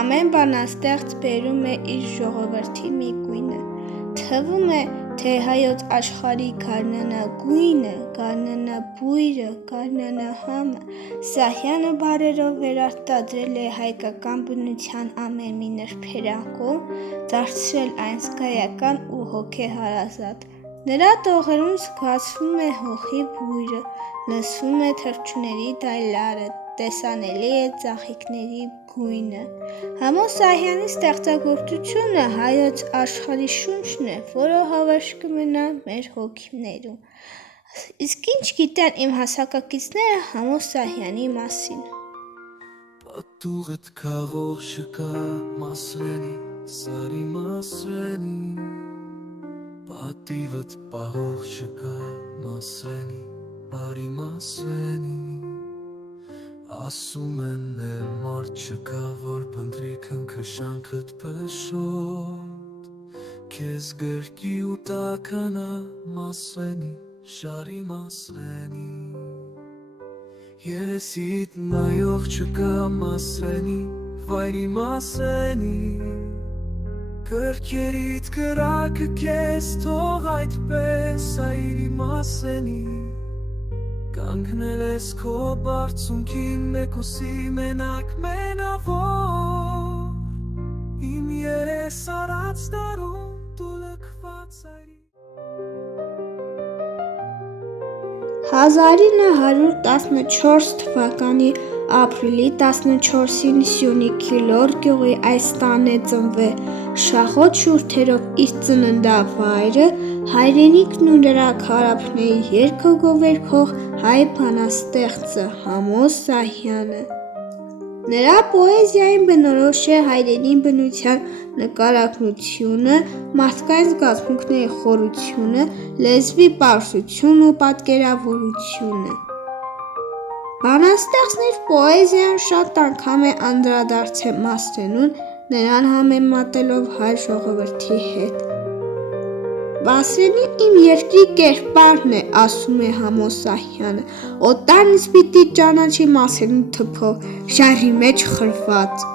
ամեն բանաստեղծ բերում է իր ժողովրդի մի գույնը, թվում է, թե հայոց աշխարհի գարնանա գույնը, գարնանա բույրը, գարնանա համը, Սահյանը բառերով վերարտադրել է հայկական բնության ամեն մի նրբերանգում, դարձրել այն զգայական ու հոգեհարազատ։ Նրա տողերում զգացվում է հողի բույրը, լսվում է թռչունների դայլարը, տեսանելի է ծաղիկների գույնը։ Համո Սահյանի ստեղծագործությունը հայոց աշխարհի շունչն է, որը հավերժ կմնա մեր հոգիներում։ Իսկ ինչ գիտեն իմ հասակակիցները Համո Սահյանի մասին։ Պատուղդ քաղող շկա մասրենի, սարի մասրենի, պատիվդ պահող շկա մասրենի, բարի մասրենի, ասում են էլ մարդ չկա, որ բնդրի քնքշանքդ պշոտ, քեզ գրկի ու տականա մասրենի, շարի մասրենի, երեսիդ նայող չկա մասրենի, վայրի մասրենի, կրքերիդ կրակը քեզ թող այդպես այրի մասրենի, կանգնել ես քո բարձունքի մեկուսի մենակ մենավոր, իմ երես արած դարում դու լքված այրի։ 1914 թվականի ապրիլի 14-ին Սյունիքի Լոր գյուղի այս տան է ծնվել շախոտ շուրթերով իր ծննդավայրը, հայրենիքն ու նրա քարափների երգը գովերգող հայ բանաստեղծը Համո Սահյանը։ Նրա պոեզիային բնորոշ է հայրենի բնության նկարագրությունը, մարդկային զգացմունքների խորությունը, լեզվի պարզությունն ու պատկերավորությունը։ Բանաստեղծն իր պոեզիայում շատ անգամ է անդրադարձել Մասրենուն, նրան համեմատելով հայ ժողովրդի հետ։ Մասրենին իմ երկրի կերպարն է, ասում է Համո Սահյանը, օտարն պիտի ճանաչի Մասրենի թփով, ժայռի մեջ խրված։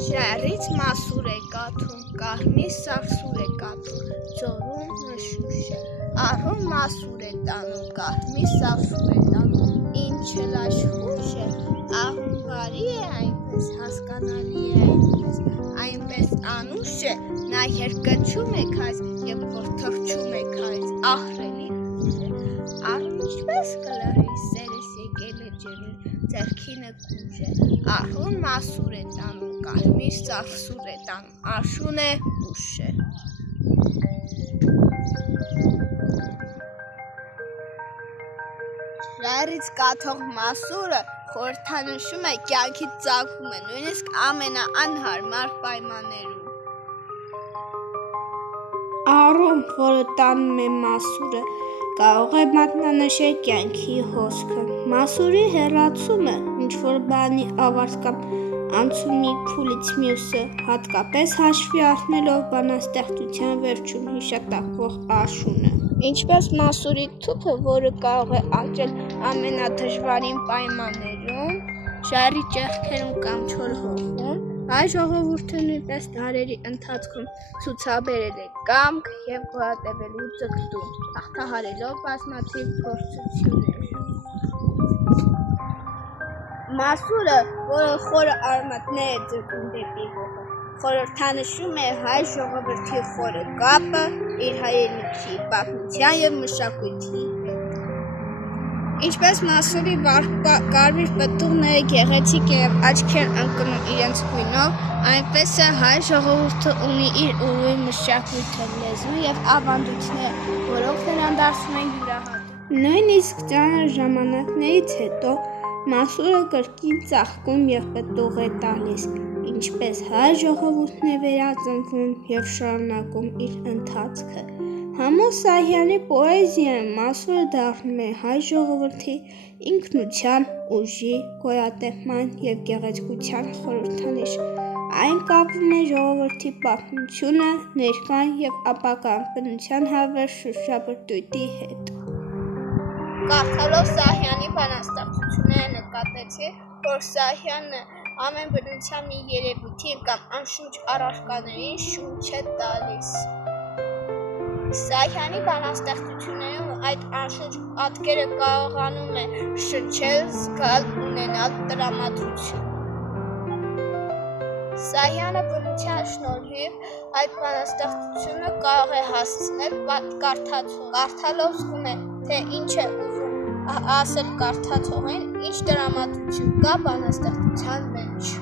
Ժայռից մասուր է կաթում, կարմիր սարսուր է կաթում, ձորում մշուշ է, ահռում մասուր է տանում, կարմիր սարսուր է տանում, ինչ լաշխուշ է, ահռում բարի է այնպես, հասկանալի է այնպես անուշ է, նա երկչում է քայզ և որ թռչում է քայզ, ահռելի խուշ է, ահռում ինչպես կլռի, սերս եկել է ջրի, ձեռքինը կուժ է, ահռում մասուր է տանում, կարմիր սարսուր է տանում, աշուն է, ուշ է։ Ժայռից կաթող մասուրը խորհրդանշում է կյանքի ծագումը, նույնիսկ ամենաանհարմար պայմաններում։ Ահռում, որը տանում է մասուրը, կարող է մատնանշել կյանքի հոսքը։ Մասուրի հեռացումը, ինչ-որ բանի ավարտ կամ անցումի փուլից մյուսը, հատկապես հաշվի առնելով բանաստեղծության վերջում հիշատակվող աշունը։ Ինչպես մասուրի թուփը, որը կարող է աճել ամենադժվարին պայմաններում, ժայռի ճեղքերում կամ չոր հողում, հայ ժողովուրդը նույնպես դարերի ընթացքում ցուցաբերել է կամք և գոյատևելու ձգտում, հաղթահարելով բազմաթիվ փորձություններ։ Մասուրը, որը խորը արմատներ է ձգում դեպի հողը, խորհրդանշում է հայ ժողովրդի խորը կապը իր հայրենիքի, պատմության և մշակույթի հետ։ Ինչպես մասուրի կարմիր պտուղները գեղեցիկ և աչքեր ընկնում իրենց գույնով, այնպես է հայ ժողովուրդը ունի իր ուրույն մշակույթը, լեզու և ավանդույթները, որոնք նրան դարձնում են յուրահատուկ։ Նույնիսկ ծանր ժամանակներից հետո Մասուրը կրկին ծաղկում և պտուղ է տալիս, ինչպես հայ ժողովուրդն է վերածնվում և շարունակում իր ընթացքը։ Համո Սահյանի պոեզիան մասուրը դառնում է հայ ժողովրդի ինքնության, ուժի, գոյատևման և գեղեցկության խորհրդանիշ։ Այն կապում է ժողովրդի պատմությունը, ներկան և ապագան բնության հավերժ շրջաբրդույթի հետ։ Կարդալով Սահյանի բանաստեղծությունները նկատեցի, որ Սահյանը ամեն բնության մի երևույթին կամ անշունչ առարկաներին շունչ է տալիս։ Սահյանի բանաստեղծություններում այդ անշունչ պատկերը կարողանում է շրջել, զգալ, ունենալ տրամադրություն։ Սահյանը բնության շնորհիվ այդ բանաստեղծությունը կարող է հասցնել կարդալով զգում է, թե ինչ է ուզում ասել կարդացողին, ինչ տրամադրություն կա բանաստեղծության մեջ։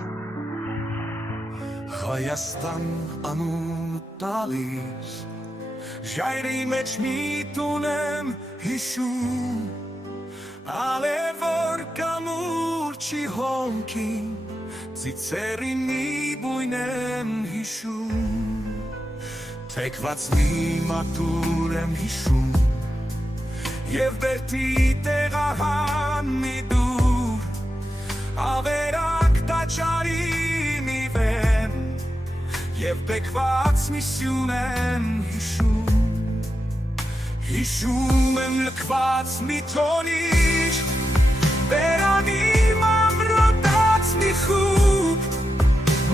Հայաստան անուն տալիս Ժայռի մեջ մի տուն եմ հիշում Ալևոր կամուրջի հոնքին Ծիծերի մի բույն եմ հիշում Թեքված մի մատուր եմ հիշում Եվ բերդի տեղահան մի դուր Ավերակ տաճարի մի վեմ Եվ բեկված մի սյուն եմ Հիշում եմ լքված մի տոնիր Բերանի մամրոտած մի խուպ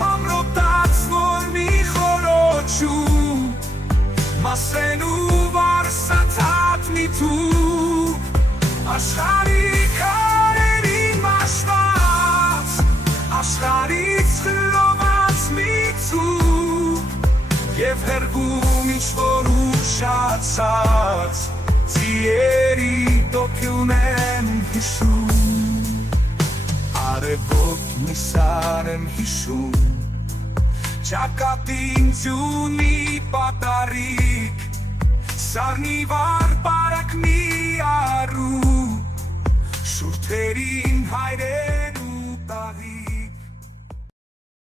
Մամրոտած որ մի խորոչում Մասեն ու վարսաթատ մի թուպ Աշխարհի քարերին մաշված Աշխարհից խլոված մի ծուպ Եվ հեռվում ինչ-որ ուշացած Ձիերի տոքյուն եմ հիշում Արևոտ մի սար եմ հիշում Ճակատին ձյունի պատարիկ Սարնի վար պարակ մի առու Շուրթերին